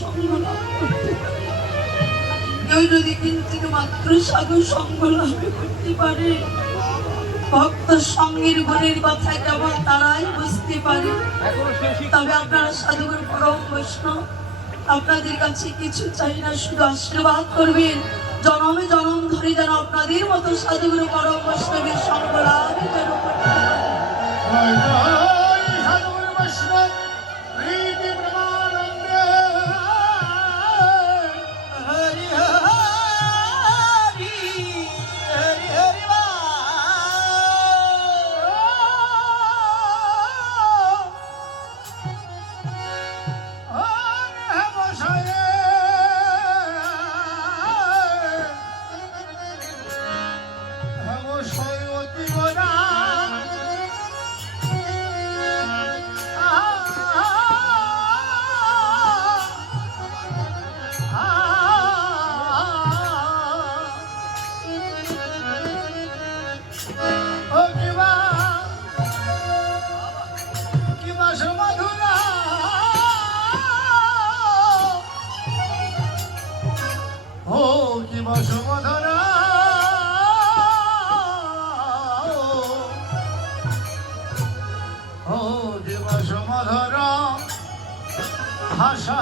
সঙ্গ লাভ করতে পারে। কেউ যদি কিঞ্চিত মাত্র সাধু সঙ্গ লাভ করতে পারে, ভক্ত সঙ্গের গুণের কথা কেবল তারাই বুঝতে পারে। তবে আপনারা সাধুগুরু পরম বৈষ্ণব, আপনাদের কাছে কিছু চাই না, শুধু আশীর্বাদ করবেন জনমে জনম ধরে যেন আপনাদের মতো সাধুগুরু পরম বৈষ্ণবের সঙ্গ লাভ যেন করতে পারে। ভাষা